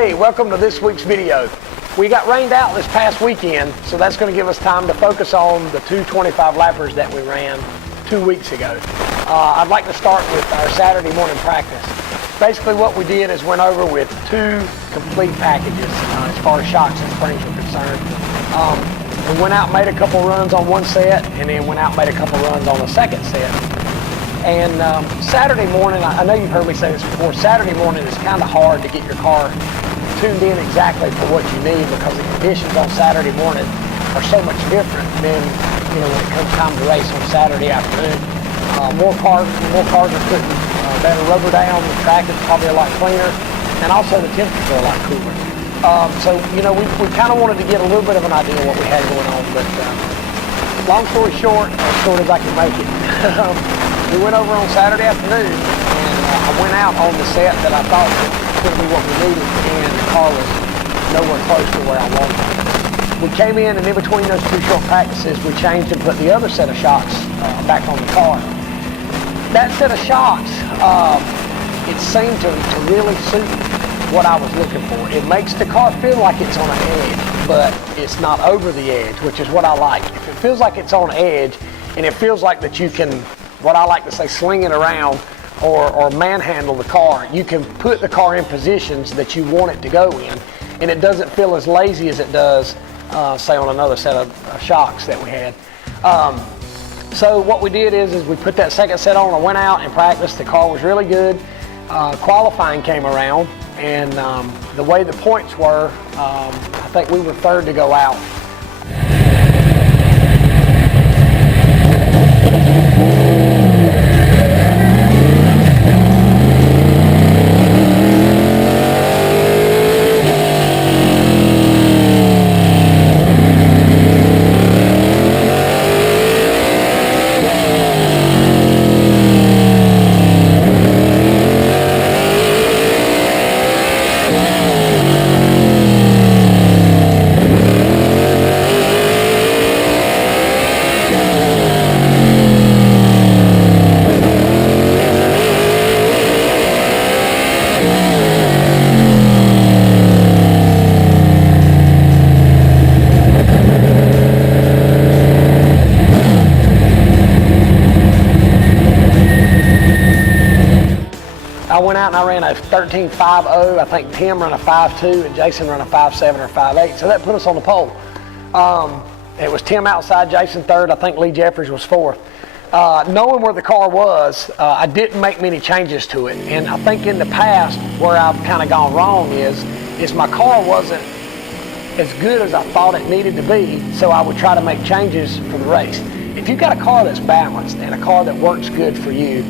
Hey, welcome to this week's video. We got rained out this past weekend, so that's going to give us time to focus on the two 25 lappers that we ran 2 weeks ago. I'd like to start with our Saturday morning practice. Basically what we did is went over with two complete packages as far as shocks and springs are concerned. We went out and made a couple runs on one set, and then went out and made a couple runs on the second set. And Saturday morning, I know you've heard me say this before, Saturday morning is kind of hard to get your car tuned in exactly for what you need, because the conditions on Saturday morning are so much different than when it comes time to race on Saturday afternoon. More cars are putting better rubber down, the track is probably a lot cleaner, and also the temperatures are a lot cooler. So we kind of wanted to get a little bit of an idea of what we had going on, but long story short, as short as I can make it, we went over on Saturday afternoon, and I went out on the set that I thought was going to be what we needed, and the car was nowhere close to where I wanted it. We came in, and in between those two short practices, we changed and put the other set of shocks back on the car. That set of shocks, it seemed to really suit what I was looking for. It makes the car feel like it's on an edge, but it's not over the edge, which is what I like. If it feels like it's on edge, and it feels like that you can, what I like to say, sling it around or manhandle the car, you can put the car in positions that you want it to go in, and it doesn't feel as lazy as it does, say, on another set of shocks that we had. So what we did is we put that second set on. I went out and practiced. The car was really good. Qualifying came around, and the way the points were, I think we were third to go out. I went out and I ran a 13.50. I think Tim ran a 5.2 and Jason ran a 5.7 or 5.8. So that put us on the pole. It was Tim outside, Jason third. I think Lee Jeffries was fourth. Knowing where the car was, I didn't make many changes to it. And I think in the past where I've kind of gone wrong is my car wasn't as good as I thought it needed to be. So I would try to make changes for the race. If you've got a car that's balanced and a car that works good for you,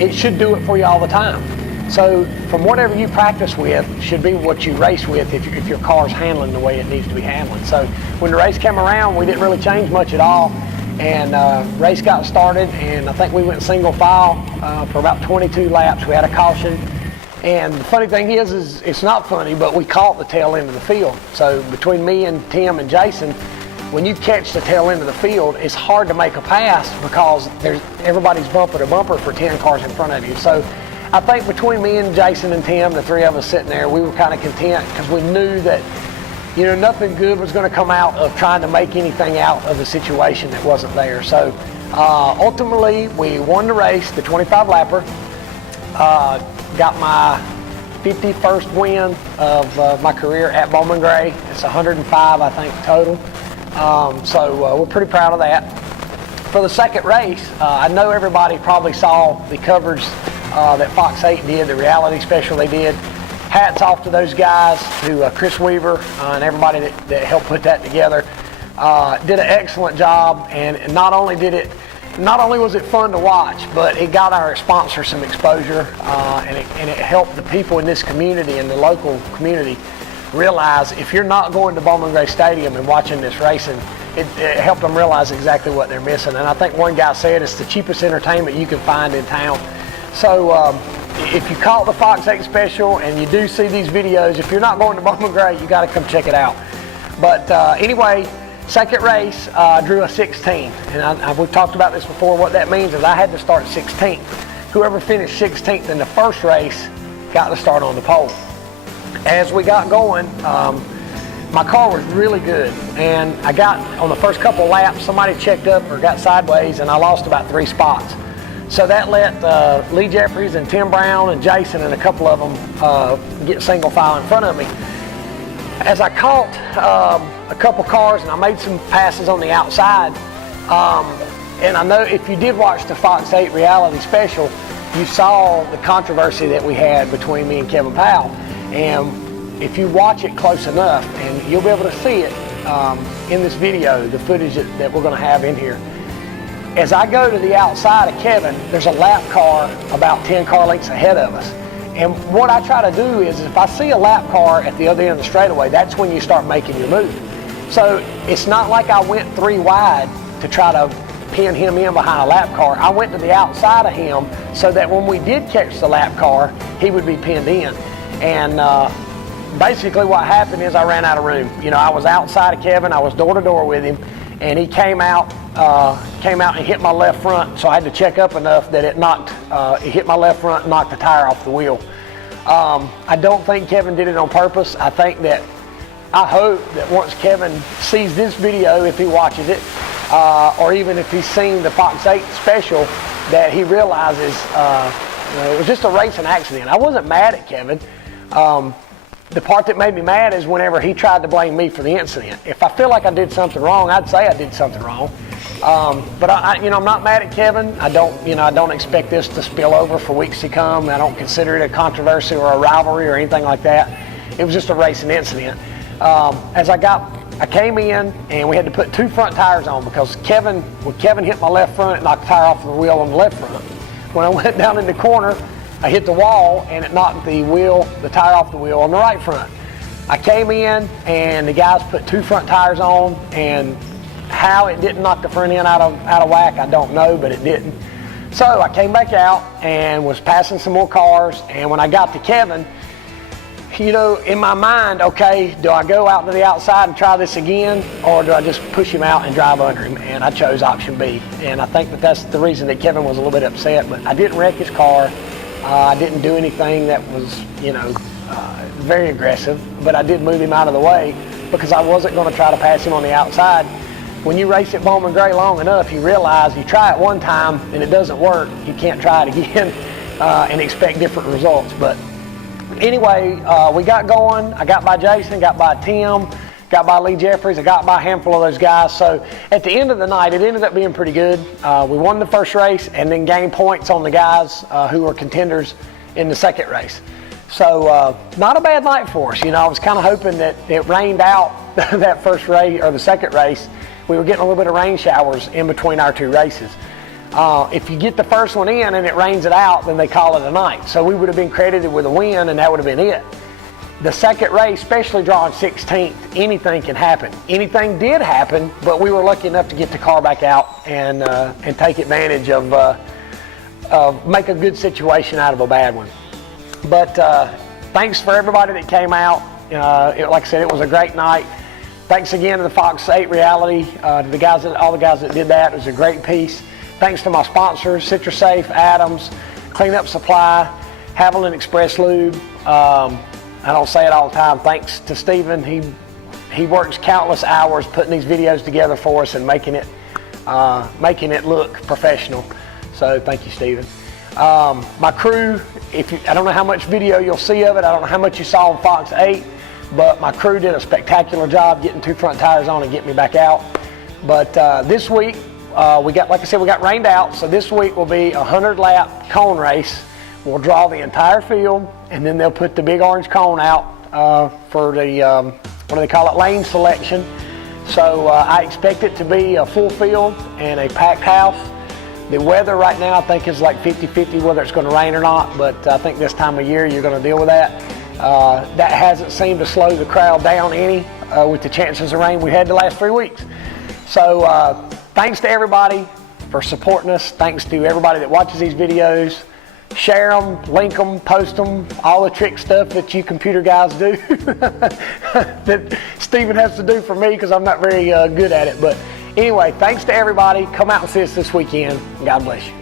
it should do it for you all the time. So from whatever you practice with should be what you race with if your car's handling the way it needs to be handling. So when the race came around, we didn't really change much at all, and race got started, and I think we went single file for about 22 laps. We had a caution, and the funny thing is it's not funny, but we caught the tail end of the field. So between me and Tim and Jason, when you catch the tail end of the field, it's hard to make a pass because everybody's bumper to bumper for 10 cars in front of you. So I think between me and Jason and Tim, the three of us sitting there, we were kind of content because we knew that nothing good was going to come out of trying to make anything out of the situation that wasn't there. So ultimately, we won the race, the 25 lapper, got my 51st win of my career at Bowman Gray. It's 105, I think, total. So we're pretty proud of that. For the second race, I know everybody probably saw the coverage that Fox 8 did, the reality special they did. Hats off to those guys, to Chris Weaver and everybody that helped put that together. Did an excellent job, and not only was it fun to watch, but it got our sponsor some exposure, and it helped the people in this community and the local community realize if you're not going to Bowman Gray Stadium and watching this racing, it helped them realize exactly what they're missing. And I think one guy said it's the cheapest entertainment you can find in town. So if you caught the Fox 8 special and you do see these videos, if you're not going to Bowman Gray, you got to come check it out. But anyway, second race, drew a 16. And we've talked about this before. What that means is I had to start 16th. Whoever finished 16th in the first race got to start on the pole. As we got going, my car was really good, and I got on the first couple laps, somebody checked up or got sideways, and I lost about 3 spots. So that let Lee Jeffries and Tim Brown and Jason and a couple of them get single file in front of me. As I caught a couple cars and I made some passes on the outside, and I know if you did watch the Fox 8 reality special, you saw the controversy that we had between me and Kevin Powell. And if you watch it close enough, and you'll be able to see it in this video, the footage that we're going to have in here. As I go to the outside of Kevin, there's a lap car about 10 car lengths ahead of us. And what I try to do is if I see a lap car at the other end of the straightaway, that's when you start making your move. So it's not like I went 3 wide to try to pin him in behind a lap car. I went to the outside of him so that when we did catch the lap car, he would be pinned in. And basically what happened is I ran out of room. You know, I was outside of Kevin, I was door to door with him, and he came out and hit my left front, so I had to check up enough that it hit my left front and knocked the tire off the wheel. I don't think Kevin did it on purpose. I hope that once Kevin sees this video, if he watches it, or even if he's seen the Fox 8 special, that he realizes it was just a racing accident. I wasn't mad at Kevin. The part that made me mad is whenever he tried to blame me for the incident. If I feel like I did something wrong, I'd say I did something wrong. But I'm not mad at Kevin. I don't expect this to spill over for weeks to come. I don't consider it a controversy or a rivalry or anything like that. It was just a racing incident. I came in and we had to put 2 front tires on because when Kevin hit my left front, it knocked the tire off the wheel on the left front. When I went down in the corner, I hit the wall and it knocked the tire off the wheel on the right front. I came in and the guys put 2 front tires on, and how it didn't knock the front end out of whack, I don't know, but it didn't. So I came back out and was passing some more cars, and when I got to Kevin, in my mind, okay, do I go out to the outside and try this again, or do I just push him out and drive under him? And I chose option B. And I think that's the reason that Kevin was a little bit upset, but I didn't wreck his car. I didn't do anything that was, very aggressive, but I did move him out of the way because I wasn't going to try to pass him on the outside. When you race at Bowman Gray long enough, you realize you try it one time and it doesn't work, you can't try it again and expect different results. But anyway, we got going. I got by Jason, got by Tim, got by Lee Jeffries, I got by a handful of those guys. So at the end of the night, it ended up being pretty good. We won the first race and then gained points on the guys who were contenders in the second race. So not a bad night for us. I was kind of hoping that it rained out that first race or the second race. We were getting a little bit of rain showers in between our 2 races. If you get the first one in and it rains it out, then they call it a night. So we would have been credited with a win and that would have been it. The second race, especially drawing 16th, anything can happen. Anything did happen, but we were lucky enough to get the car back out and take advantage of make a good situation out of a bad one. But thanks for everybody that came out. Like I said, it was a great night. Thanks again to the Fox 8 reality, to all the guys that did that. It was a great piece. Thanks to my sponsors, CitraSafe, Adams, Cleanup Supply, Haviland Express Lube. I don't say it all the time. Thanks to Stephen. He works countless hours putting these videos together for us and making it look professional. So thank you, Stephen. My crew, I don't know how much video you'll see of it. I don't know how much you saw on Fox 8, but my crew did a spectacular job getting 2 front tires on and getting me back out. But this week, we got rained out, so this week will be a 100-lap cone race. We'll draw the entire field, and then they'll put the big orange cone out for the, lane selection. So I expect it to be a full field and a packed house. The weather right now, I think, is like 50-50 whether it's going to rain or not, but I think this time of year you're going to deal with that. That hasn't seemed to slow the crowd down any with the chances of rain we had the last 3 weeks. So thanks to everybody for supporting us. Thanks to everybody that watches these videos. Share them, link them, post them, all the trick stuff that you computer guys do that Stephen has to do for me because I'm not very good at it. But anyway, thanks to everybody. Come out and see us this weekend. God bless you.